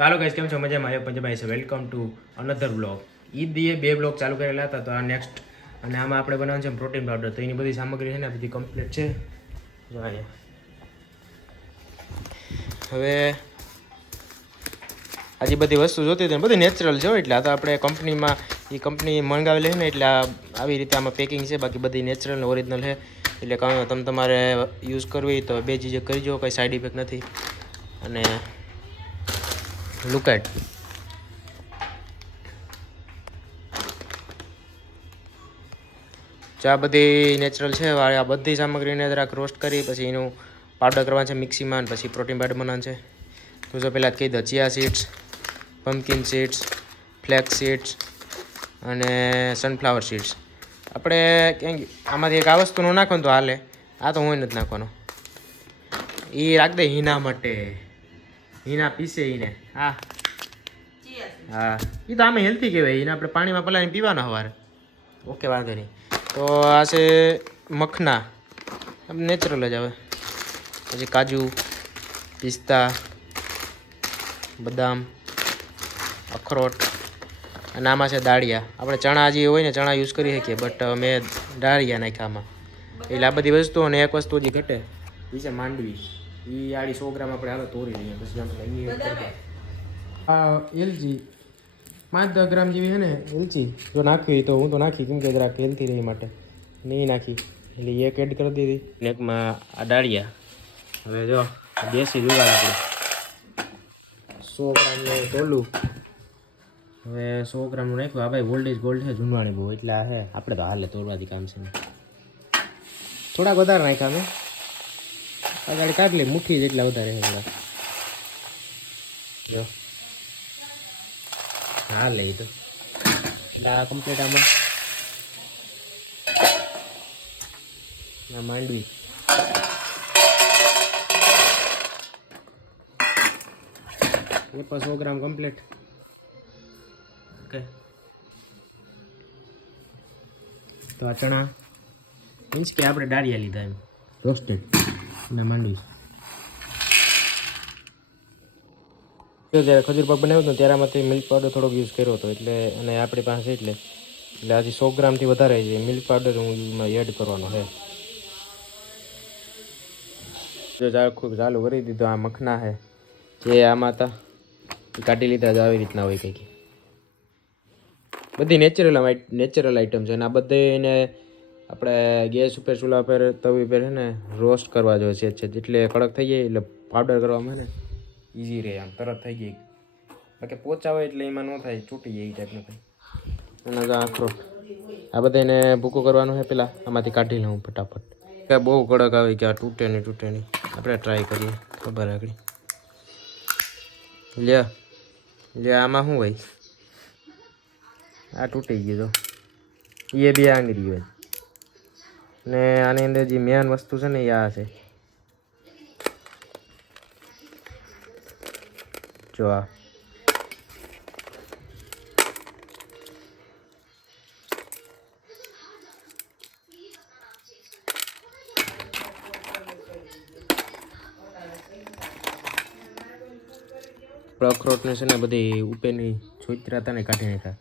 ચાલો ગાઈસ કેમ છો મજામાં આવ્યો પંજાબાઈ છે વેલકમ ટુ અનધર બ્લોગ ઈદીએ 2 બ્લોગ ચાલુ કરેલા હતા તો આ નેક્સ્ટ અને આમાં આપણે બનાવવાનું છે પ્રોટીન પાવડર તો એની બધી સામગ્રી છે ને બધી કમ્પ્લીટ છે જો અહીંયા હવે આજી બધી વસ્તુ જોતી હતી બધી નેચરલ છે એટલે આ તો આપણે કંપનીમાં એ કંપની મંગાવેલી છે ને એટલે આવી રીતે આમાં પેકિંગ છે બાકી બધી નેચરલ ને ઓરિજિનલ છે એટલે તમે તમારે યુઝ કરવી તો બે ચીજ કરજો કંઈ સાઈડ ઇફેક્ટ નથી અને લુક એટ ચા બધી નેચરલ છે આ બધી સામગ્રીને જરાક રોસ્ટ કરી પછી એનું પાવડર કરવાનું છે મિક્સીમાં પછી પ્રોટીન પાવડર બનાવવાનું છે તો જો પહેલાં કહી દો chia seeds pumpkin seeds flax seeds અને સનફ્લાવર સીડ્સ આપણે ક્યાંક આમાંથી એક આ વસ્તુનું નાખવાનું તો હાલે આ તો હું નથી નાખવાનો એ રાખ દે હિના માટે હિના પીસે એને હા હા એ તો આમે હેલ્થી કહેવાય એને આપણે પાણીમાં પલાળીને પીવાના સવારે ઓકે વાંધો નહીં તો આ છે મખના નેચરલ જ આવે પછી કાજુ પિસ્તા બદામ અખરોટ અને આમાં છે દાળિયા આપણે ચણા જે હોય ને ચણા યુઝ કરી શકીએ બટ મેં દાળિયા નાખ્યા આમાં એટલે આ બધી વસ્તુઓ અને એક વસ્તુ જે ઘટે એ છે માંડવી એ આડી 100 ગ્રામ આપણે હાલો તોડી લઈએ પછી આપણે આ એલચી 5-10 ગ્રામ જેવી છે ને એલચી જો નાખવી તો હું તો નાખી કેમ કે જરાક હેલ્થી રહી માટે નહીં નાખી એટલે એક એડ કરી દીધી ને એકમાં આ દાળિયા હવે જો દેશી જુગાડ આપણે 100 ગ્રામનું તોલું હવે 100 ગ્રામનું નાખ્યું આ ભાઈ વોલ્ટેજ ગોલ્ડ છે જૂનવાણી બહુ એટલે આ હે આપણે તો હાલે તોડવાથી કામ છે થોડાક વધારે નાખ્યા મેં આગળ કાઢ લે મુઠ્ઠી જેટલા વધારે છે થોડા જો હા લઈ તો આ કમ્પ્લીટ આમાં માંડવી એ પણ 100 ગ્રામ કમ્પ્લીટ ઓકે તો આ ચણા મીન્સ કે આપણે દાળિયા લીધા એમ રોસ્ટેડ અને માંડવી જ્યારે ખજૂર પાક બનાવ્યો હતો ત્યારે આમાંથી મિલ્ક પાવડર થોડોક યુઝ કર્યો હતો એટલે અને આપણી પાસે એટલે હજી 100 ગ્રામથી વધારે છે મિલ્ક પાવડર હું એમાં એડ કરવાનો છે જો ખૂબ ચાલુ કરી દીધું આ મખના છે જે આમાં હતા એ કાઢી લીધા આવી રીતના હોય કંઈક બધી નેચરલ આઈટમ છે અને આ બધે એને આપણે ગેસ ઉપર ચૂલા પર તવી પર છે ને રોસ્ટ કરવા જોઈએ છે એટલે કડક થઈ જાય એટલે પાવડર કરવામાં ને ઇઝી રહે આમ તરત થઈ જાય બાકી પોચા હોય એટલે એમાં ન થાય તૂટી જાય એ ટાઈપનું થાય અને આખરો આ બધા એને ભૂકો કરવાનું છે પેલા આમાંથી કાઢી લઉં ફટાફટ બહુ કડક આવે કે આ તૂટે નહીં આપણે ટ્રાય કરીએ ખબર આગળ લે આમાં શું હોય આ તૂટી ગયું તો એ બે આંગળી હોય ને આની અંદર જે મેન વસ્તુ છે ને એ આ છે જો આ અખરોટને છે ને બધી ઉપરની છોતરા હતા ને કાઢી નાખ્યા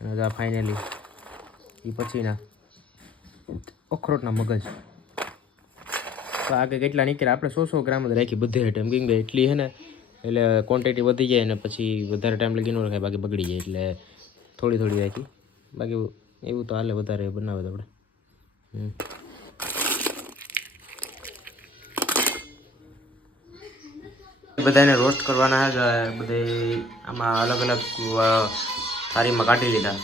અને આ ફાઇનલી એ પછીના અખરોટના મગજ તો આગળ કેટલા નીકળ્યા આપણે 100 ગ્રામ જ રાખી બધે આઈટમ કેમ કે એટલી છે ને એટલે ક્વોન્ટિટી વધી જાય ને પછી વધારે ટાઈમ લગી ન રખાય બાકી બગડી જાય એટલે થોડી રાખી બાકી એવું તો હાલે વધારે બનાવે તો આપણે બધાને રોસ્ટ કરવાના છે બધે આમાં અલગ અલગ થાળીમાં કાઢી લીધા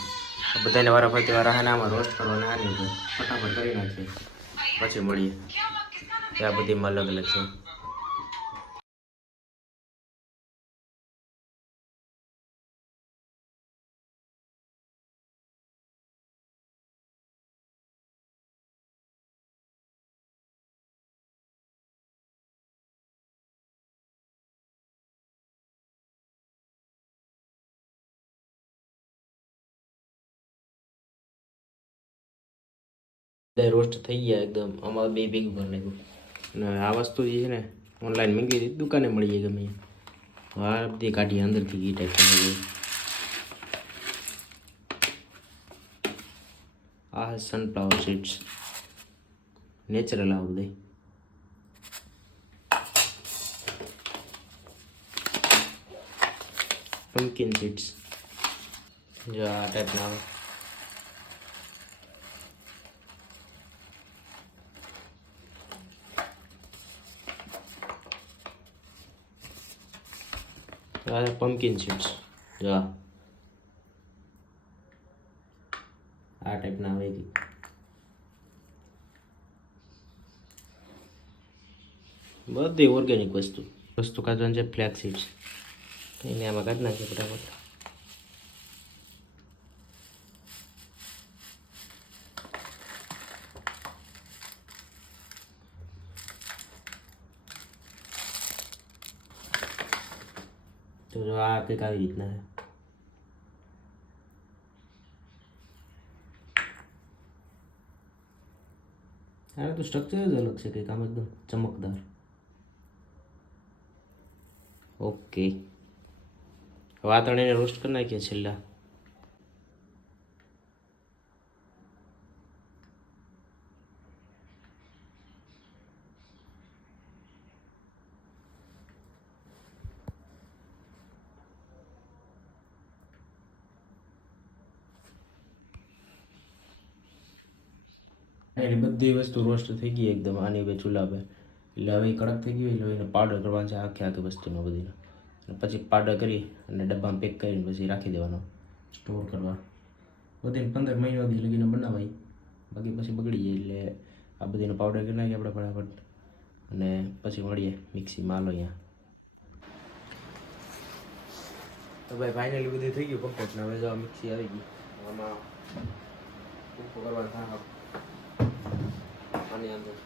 બધાને વારાફરતી વારાને આમાં રોસ્ટ કરવાના આની ઉપર ફટાફટ કરી નાખીએ પછી મળીએ ત્યાં બધીમાં અલગ અલગ છે રોસ્ટ થઈ ગયા એકદમ આમાં બે ભેગું કરી નાખ્યું અને આ વસ્તુ જે છે ને ઓનલાઈન મંગાવી દીધી દુકાને મળી જાય ગમે આ બધી કાઢી અંદરથી ઘી ટાઈપ આ સનફ્લાવર સીડ્સ નેચરલ આ બધી પમ્પકિન સીડ્સ જો આ ટાઈપના આવે પમ્પકિન સીડ્સ જો આ ટાઈપના આવે બધી ઓર્ગેનિક વસ્તુ કાઢવાની છે ફ્લેક્સ સીડ્સ એને આમાં કાઢી નાખીએ ફટાફટ તો જો આ કંઈક આવી રીતના છે આનું તો સ્ટ્રક્ચર જ અલગ છે કંઈક આમ એકદમ ચમકદાર ઓકે હવે આ ત્રણેયને રોસ્ટ કરી નાખીએ છેલ્લા એની બધી વસ્તુ રોસ્ટ થઈ ગઈ એકદમ આની બે ચૂલા પર એટલે હવે કડક થઈ ગયું એટલે એને પાવડર કરવાનો છે આખી વસ્તુનો બધીનો અને પછી પાવડર કરી અને ડબ્બામાં પેક કરીને પછી રાખી દેવાનો સ્ટોર કરવા બધીને 15 મહિના સુધી લગીને બનાવાય બાકી પછી બગડી જાય એટલે આ બધીનો પાવડર કરી નાખીએ આપણે ફટાફટ અને પછી મળીએ મિક્સીમાં લો અહીંયા તો ભાઈ ફાઇનલી બધું થઈ ગયું કમ્પ્લીટ ને હવે જો મિક્સી આવી ગઈ આમાં ઉપ કરવાનું થાય આની અંદર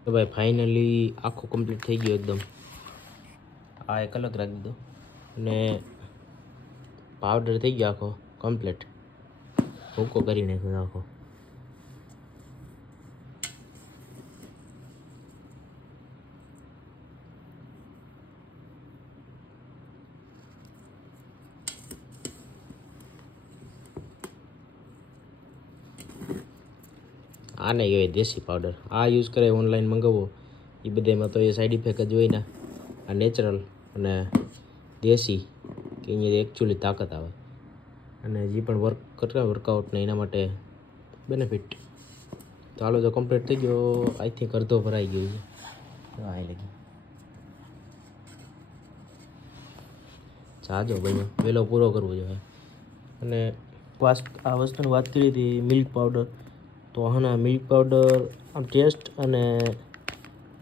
તો ભાઈ ફાઇનલી આખું કમ્પ્લીટ થઈ ગયું એકદમ આ એક અલગ રાખી દીધો અને પાવડર થઈ ગયો આખો કમ્પ્લીટ ભૂકો કરી નાખ્યો આખો આને કહેવાય દેશી પાવડર આ યુઝ કરે ઓનલાઈન મંગાવો એ બધામાં તો એ સાઈડ ઇફેક્ટ જ હોય ને આ નેચરલ અને દેશી કે અહીંયા એકચ્યુઅલી તાકાત આવે અને જે પણ વર્ક કરતા વર્કઆઉટ ને એના માટે બેનિફિટ તો હાલો તો કમ્પ્લીટ થઈ ગયો આઈ થિંક અડધો ભરાઈ ગયો છે આ લગી જાજો ભાઈ વહેલો પૂરો કરવો જોઈએ અને આ વસ્તુની વાત કરી હતી મિલ્ક પાવડર તો આના મિલ્ક પાવડર આમ ટેસ્ટ અને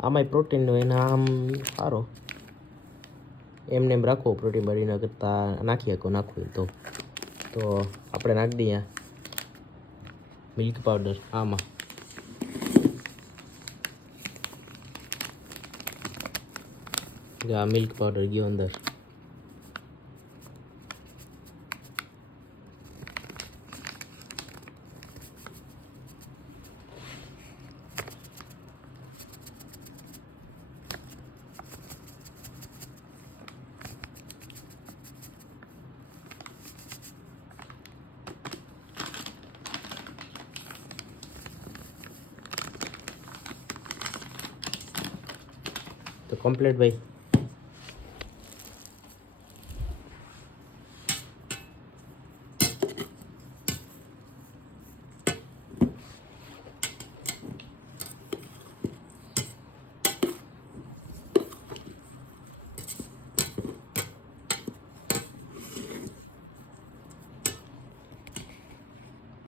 આમાંય પ્રોટીનનો એના આમ સારો એમને એમ રાખવો પ્રોટીન બારીના કરતાં નાખી શકો નાખવું તો આપણે નાખી દઈએ મિલ્ક પાવડર આમાં આ મિલ્ક પાવડર ગયો અંદર તો કમ્પ્લીટ ભાઈ